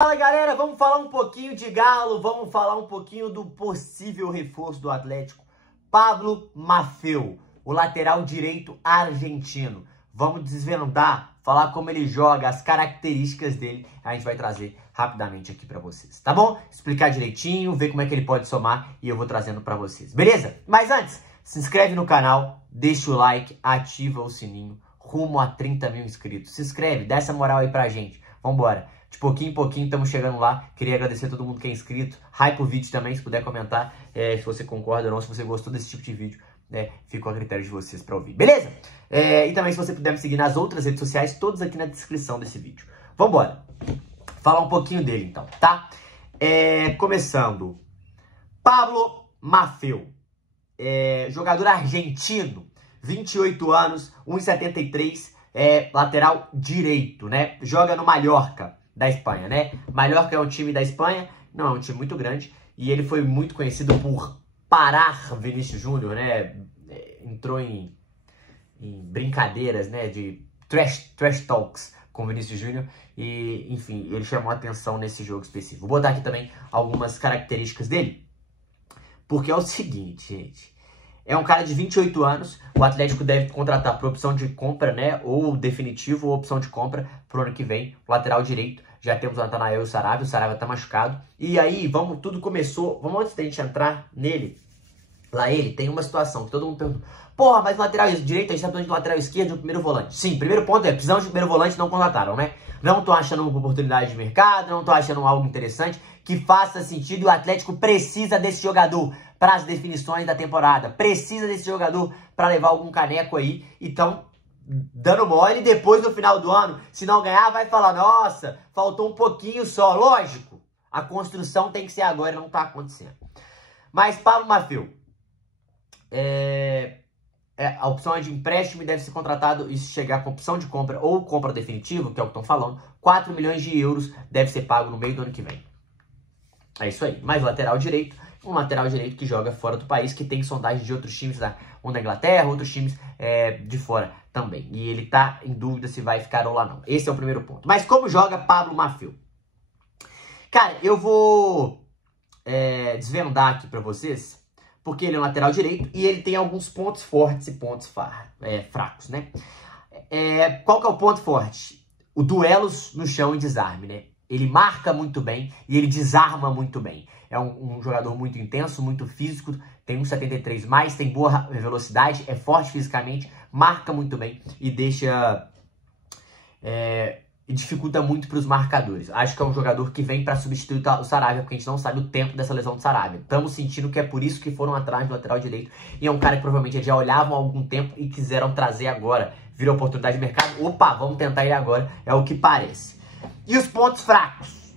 Fala galera, vamos falar um pouquinho de Galo, vamos falar um pouquinho do possível reforço do Atlético. Pablo Maffeo, o lateral direito argentino. Vamos desvendar, falar como ele joga, as características dele, a gente vai trazer rapidamente aqui pra vocês, tá bom? Explicar direitinho, ver como é que ele pode somar e eu vou trazendo pra vocês, beleza? Mas antes, se inscreve no canal, deixa o like, ativa o sininho, rumo a 30 mil inscritos. Se inscreve, dá essa moral aí pra gente, vambora. De pouquinho em pouquinho estamos chegando lá. Queria agradecer a todo mundo que é inscrito. Hype o vídeo também, se puder comentar se você concorda ou não, se você gostou desse tipo de vídeo. Fico a critério de vocês para ouvir, beleza? E também se você puder me seguir nas outras redes sociais, todas aqui na descrição desse vídeo. Vambora! Falar um pouquinho dele então, tá? Começando. Pablo Maffeo. Jogador argentino, 28 anos, 1,73, lateral direito, né? Joga no Mallorca da Espanha, né? Mallorca é um time da Espanha, não é um time muito grande, e ele foi muito conhecido por parar Vinícius Júnior, né? Entrou em brincadeiras, né? De trash talks com Vinícius Júnior, e enfim, ele chamou a atenção nesse jogo específico. Vou botar aqui também algumas características dele, porque é o seguinte, gente. É um cara de 28 anos, o Atlético deve contratar por opção de compra, né? Ou definitivo, ou opção de compra pro ano que vem. O lateral direito, já temos o Natanael e o Sarabia tá machucado. E aí, tudo começou, antes da gente entrar nele, tem uma situação que todo mundo pergunta, porra, mas o lateral direito, a gente tá falando de lateral esquerdo e o primeiro volante. Sim, primeiro ponto precisamos de primeiro volante, não contrataram, né? Não tô achando uma oportunidade de mercado, não tô achando algo interessante que faça sentido e o Atlético precisa desse jogador para as definições da temporada. Precisa desse jogador para levar algum caneco aí. Então, dando mole, depois no final do ano, se não ganhar, vai falar, nossa, faltou um pouquinho só. Lógico, a construção tem que ser agora e não tá acontecendo. Mas Pablo Maffeo, a opção é de empréstimo e deve ser contratado e se chegar com opção de compra ou compra definitiva, que é o que estão falando, 4 milhões de euros deve ser pago no meio do ano que vem. É isso aí. Mais lateral direito, um lateral direito que joga fora do país, que tem sondagem de outros times, um da Inglaterra, outros times de fora também. E ele tá em dúvida se vai ficar ou lá não. Esse é o primeiro ponto. Mas como joga Pablo Maffeo? Cara, eu vou desvendar aqui pra vocês, porque ele é um lateral direito e ele tem alguns pontos fortes e pontos fracos, né? Qual que é o ponto forte? O duelos no chão e desarme, né? Ele marca muito bem e ele desarma muito bem. É um jogador muito intenso, muito físico, tem 1,73 mais, tem boa velocidade, é forte fisicamente, marca muito bem e deixa... dificulta muito para os marcadores. Acho que é um jogador que vem para substituir o Sarabia, porque a gente não sabe o tempo dessa lesão do Sarabia. Estamos sentindo que é por isso que foram atrás do lateral direito. E é um cara que provavelmente eles já olhavam há algum tempo e quiseram trazer agora. Virou oportunidade de mercado. Opa, vamos tentar ir agora. É o que parece. E os pontos fracos?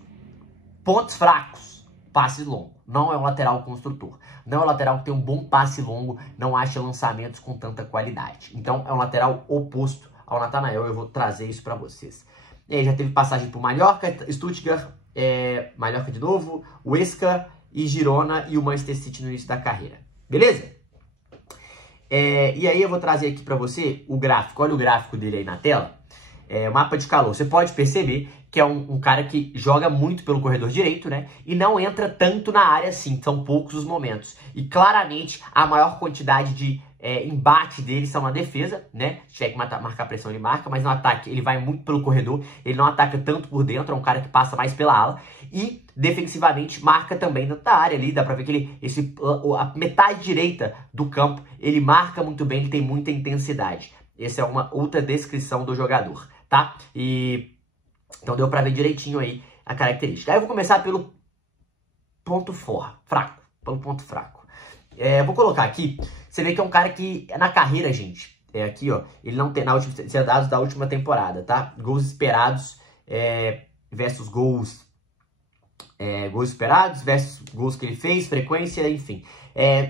Pontos fracos. Passe longo. Não é um lateral construtor. Não é um lateral que tem um bom passe longo. Não acha lançamentos com tanta qualidade. Então é um lateral oposto ao Natanael. Eu vou trazer isso para vocês. E aí já teve passagem por Mallorca, Stuttgart, Mallorca de novo, Huesca e Girona e o Manchester City no início da carreira. Beleza? E aí eu vou trazer aqui para você o gráfico. Olha o gráfico dele aí na tela. O mapa de calor. Você pode perceber que é um cara que joga muito pelo corredor direito, né? E não entra tanto na área assim. São poucos os momentos. E claramente a maior quantidade de embate dele são na defesa, né? Se tiver que marcar pressão, ele marca, mas no ataque ele vai muito pelo corredor, ele não ataca tanto por dentro, é um cara que passa mais pela ala, e defensivamente marca também na área ali, dá pra ver que a metade direita do campo, ele marca muito bem, ele tem muita intensidade. Essa é uma outra descrição do jogador, tá? Então deu pra ver direitinho aí a característica. Aí eu vou começar pelo ponto fraco, pelo ponto fraco. Vou colocar aqui, você vê que é um cara que na carreira, gente, aqui ó, ele não tem dados da última temporada, tá? Gols esperados versus gols esperados versus gols que ele fez, frequência, enfim.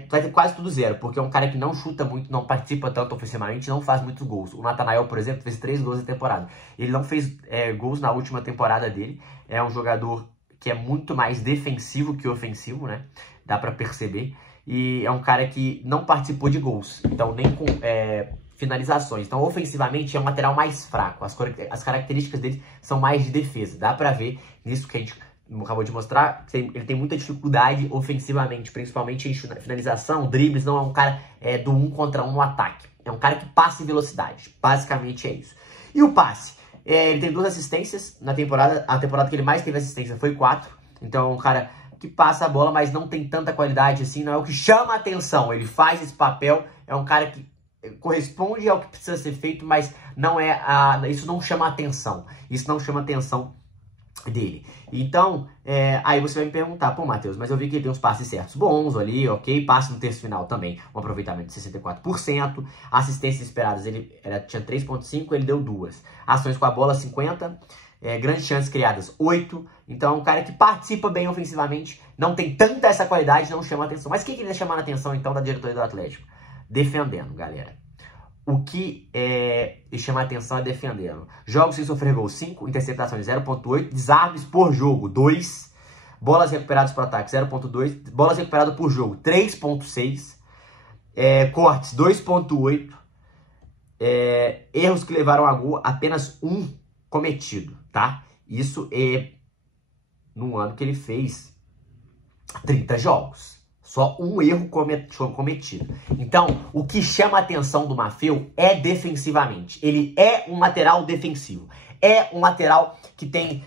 Vai ter quase tudo zero, porque é um cara que não chuta muito, não participa tanto ofensivamente, não faz muitos gols. O Natanael, por exemplo, fez 3 gols na temporada. Ele não fez gols na última temporada dele, é um jogador que é muito mais defensivo que ofensivo, né? Dá pra perceber. E é um cara que não participou de gols. Então, nem com finalizações. Então, ofensivamente, é um lateral mais fraco. As características dele são mais de defesa. Dá pra ver nisso que a gente acabou de mostrar, ele tem muita dificuldade ofensivamente, principalmente em finalização, dribles. Não é um cara do 1 contra 1 no ataque. É um cara que passa em velocidade. Basicamente é isso. E o passe? Ele tem 2 assistências na temporada. A temporada que ele mais teve assistência foi 4. Então é um cara que passa a bola, mas não tem tanta qualidade assim. Não é o que chama a atenção. Ele faz esse papel. É um cara que corresponde ao que precisa ser feito, mas não isso não chama atenção. Isso não chama atenção dele. Então, aí você vai me perguntar, pô, Matheus, mas eu vi que ele tem uns passes certos bons ali, ok, passe no terço final também, um aproveitamento de 64%, assistências esperadas, ele tinha 3.5, ele deu 2, ações com a bola 50, grandes chances criadas 8, então é um cara que participa bem ofensivamente, não tem tanta essa qualidade, não chama atenção. Mas o que ele chama a atenção então da diretoria do Atlético? Defendendo, galera. O que chama a atenção é defendendo. Jogos sem sofrer gol, 5. Interceptações, 0.8. Desarmes por jogo, 2. Bolas recuperadas por ataque, 0.2. Bolas recuperadas por jogo, 3.6. Cortes, 2.8. Erros que levaram a gol, apenas 1 cometido, tá? Isso é no ano que ele fez 30 jogos. Só 1 erro cometido. Então, o que chama a atenção do Maffeu é defensivamente. Ele é um lateral defensivo. É um lateral que tem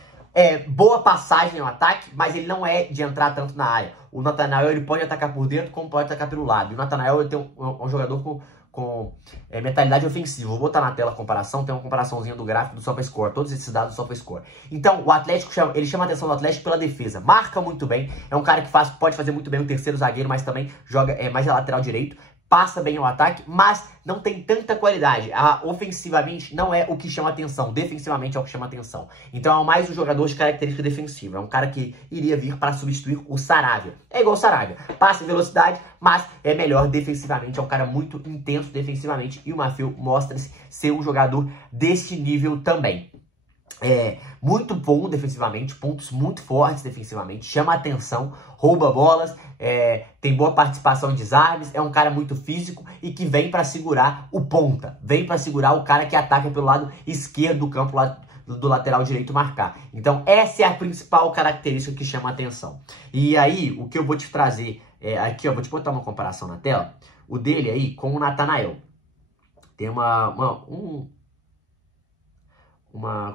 boa passagem no ataque, mas ele não é de entrar tanto na área. O Nathanael, ele pode atacar por dentro, como pode atacar pelo lado. E o Nathanael, ele tem um jogador com mentalidade ofensiva. Vou botar na tela a comparação, tem uma comparaçãozinha do gráfico do SofaScore, todos esses dados do SofaScore. Então, o Atlético, ele chama a atenção do Atlético pela defesa, marca muito bem, é um cara que pode fazer muito bem o terceiro zagueiro, mas também joga mais a lateral direito, passa bem o ataque, mas não tem tanta qualidade. Ofensivamente não é o que chama atenção, defensivamente é o que chama atenção. Então é mais um jogador de característica defensiva, é um cara que iria vir para substituir o Saravia. É igual o Saravia, passa em velocidade, mas é melhor defensivamente, é um cara muito intenso defensivamente, e o Maffeu mostra-se ser um jogador desse nível também. Muito bom defensivamente, pontos muito fortes defensivamente, chama atenção, rouba bolas, tem boa participação em desarmes, é um cara muito físico e que vem para segurar o ponta, vem para segurar o cara que ataca pelo lado esquerdo do campo, lá do lateral direito marcar. Então essa é a principal característica que chama atenção. E aí, o que eu vou te trazer, aqui ó, vou te botar uma comparação na tela, o dele aí com o Nathanael. Tem uma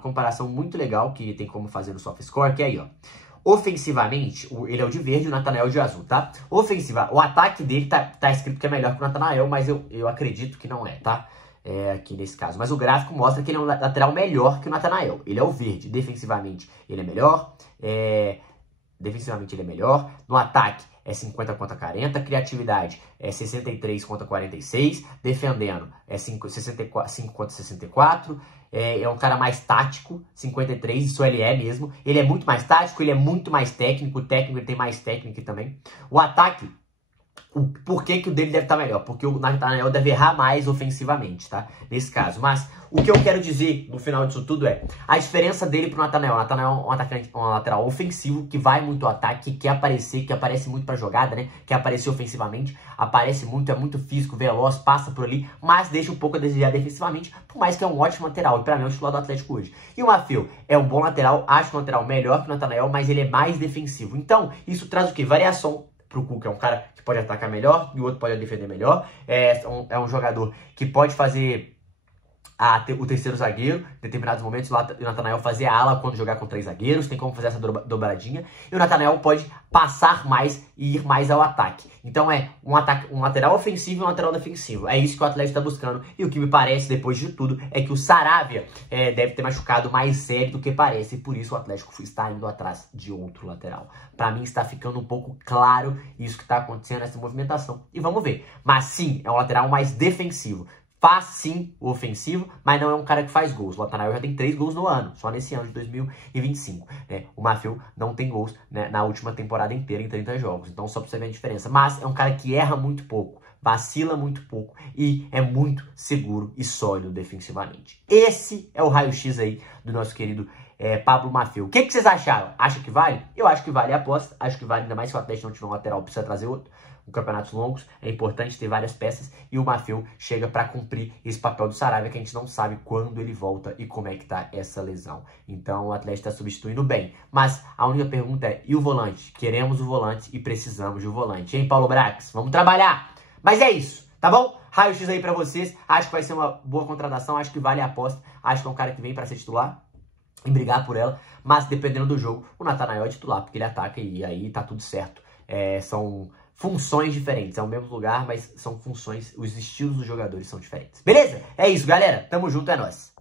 comparação muito legal que tem como fazer no SofaScore, que é aí, ó. Ofensivamente, ele é o de verde e o Nathanael de azul, tá? O ataque dele tá escrito que é melhor que o Nathanael, mas eu acredito que não é, tá? Aqui nesse caso. Mas o gráfico mostra que ele é um lateral melhor que o Nathanael. Ele é o verde. Defensivamente, ele é melhor. Defensivamente, ele é melhor. No ataque, é 50 contra 40. Criatividade, é 63 contra 46. Defendendo, é 5 contra 64. É um cara mais tático, 53, isso ele é mesmo. Ele é muito mais tático, ele é muito mais técnico. O técnico, ele tem mais técnica também. O ataque, por que o dele deve estar melhor? Porque o Nathanael deve errar mais ofensivamente, tá? Nesse caso. Mas o que eu quero dizer no final disso tudo é a diferença dele pro Nathanael. O Nathanael é um lateral ofensivo que vai muito ao ataque, que quer aparecer, que aparece muito pra jogada, né? Quer aparecer ofensivamente, aparece muito, é muito físico, veloz, passa por ali, mas deixa um pouco a desejar defensivamente, por mais que é um ótimo lateral. E pra mim é o titular do Atlético hoje. E o Maffeu é um bom lateral, acho um lateral melhor que o Nathanael, mas ele é mais defensivo. Então, isso traz o quê? Variação pro Cuca, é um cara que pode atacar melhor e o outro pode defender melhor. É um jogador que pode fazer o terceiro zagueiro, em determinados momentos, o Nathanael fazer a ala quando jogar com 3 zagueiros, tem como fazer essa dobradinha, e o Nathanael pode passar mais e ir mais ao ataque. Então é um lateral ofensivo e um lateral defensivo. É isso que o Atlético está buscando, e o que me parece, depois de tudo, é que o Saravia deve ter machucado mais sério do que parece, e por isso o Atlético está indo atrás de outro lateral. Para mim está ficando um pouco claro isso que está acontecendo, essa movimentação, e vamos ver. Mas sim, é um lateral mais defensivo. Faz sim o ofensivo, mas não é um cara que faz gols. O Nathanael já tem 3 gols no ano, só nesse ano de 2025. Né? O Maffeu não tem gols, né, na última temporada inteira em 30 jogos. Então só pra você ver a diferença. Mas é um cara que erra muito pouco, vacila muito pouco e é muito seguro e sólido defensivamente. Esse é o raio-x aí do nosso querido Pablo Maffeo. O que vocês acharam? Acha que vale? Eu acho que vale a aposta. Acho que vale, ainda mais se o Atlético não tiver um lateral, precisa trazer outro. Um campeonatos longos, é importante ter várias peças. E o Maffeo chega para cumprir esse papel do Saravia, que a gente não sabe quando ele volta e como é que tá essa lesão. Então o Atlético está substituindo bem. Mas a única pergunta é, e o volante? Queremos o volante e precisamos do volante. Hein, Paulo Brax? Vamos trabalhar! Mas é isso, tá bom? Raio-x aí pra vocês. Acho que vai ser uma boa contratação. Acho que vale a aposta. Acho que é um cara que vem para ser titular e brigar por ela. Mas dependendo do jogo, o Natanael é titular, porque ele ataca e aí tá tudo certo. São funções diferentes. É o mesmo lugar, mas são funções, os estilos dos jogadores são diferentes. Beleza? É isso, galera. Tamo junto, é nóis.